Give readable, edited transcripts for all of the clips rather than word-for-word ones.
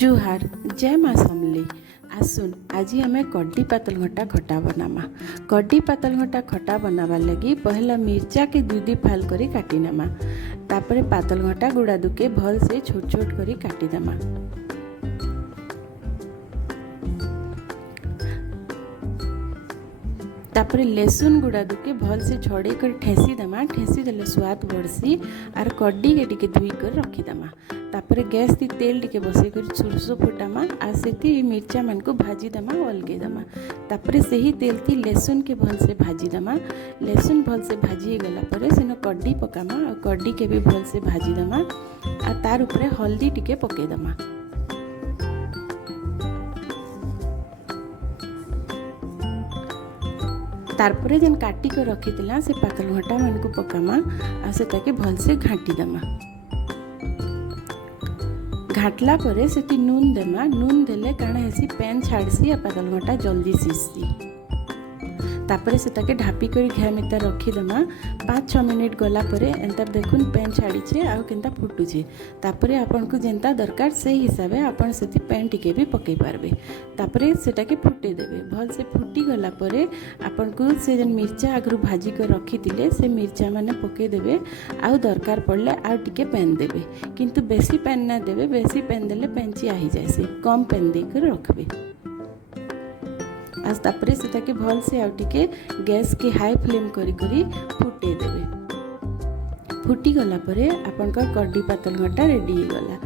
जुहार जय माँ समली आसुन आज आम कड्डी पातलघटा खटा बनामा। कड्डी पातलघटा खटा बनावा लगी पहला मिर्चा के दुदी फाल करी काटी नेमा। तापरे पातलघटा गुड़ा दुके भल से छोट छोट करी काटी देमा। तापरे लहसुन गुड़ा दुके भल से छड़े कर ठेसी देमा। ठेसी देले स्वाद बढ़सी आर कड्डी के टिके धुई कर रखी देमा। तापरे गैस ती तेल टिके बसई कर सुरसो फुटामा आ सेती मिर्चा मन को भाजी देमा अलगे देमा। तापरे सही तेल ती लहसुन के भल से भाजी देमा। लहसुन भल से भाजी गला परे सेनो कड्डी पकामा और कड्डी के भी भल से भाजी देमा आ तार ऊपर हल्दी टिके पके देमा। तारपरे जेन काटी को रखी से पातलघटा मन को पकामा आ से ताके भल से घाटी देमा। घाटला परे सेती नून देमा। नून देले काना हेसी पैन छाड़सी आ पातलघटा जल्दी सीजसी। तापरे से ताके ढापी कर घिया मिता रखी देमा। 5-6 मिनिट गला परे एंता देखुन पैन छाड़ी आ केनता फुटुचे। तापरे आपन को जेंता दरकार से हिसाब से आपन सेती पैन टिके भी पकई पारबे। तापरे सेटाके फुटे देबे। भल से फुटी गला परे आपन को से जेन मिर्चा आगरु भाजी कर रखी थिले से मिर्चा माने पकई देबे। आ दरकार पड़ले आ टिके पैन देबे, किंतु बेसी पैन ना देबे। बेसी पैन देले पेंची आही जायसे। कम पैन देकर रखबे। आज तापरे से ताके भल से आउ टिके गैस के हाई फ्लेम करी करी फुटे देबे। फुटी गला परे आपन का कड्डी पातलघटा रेडी हो गला।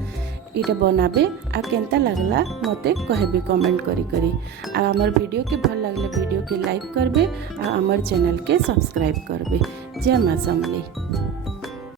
इटा बनाबे आ केनता लागला मते कहबे कमेंट करी करी। आ हमर वीडियो के भल लागले वीडियो के लाइक करबे आ हमर चैनल के सब्सक्राइब करबे। जय माँ समली।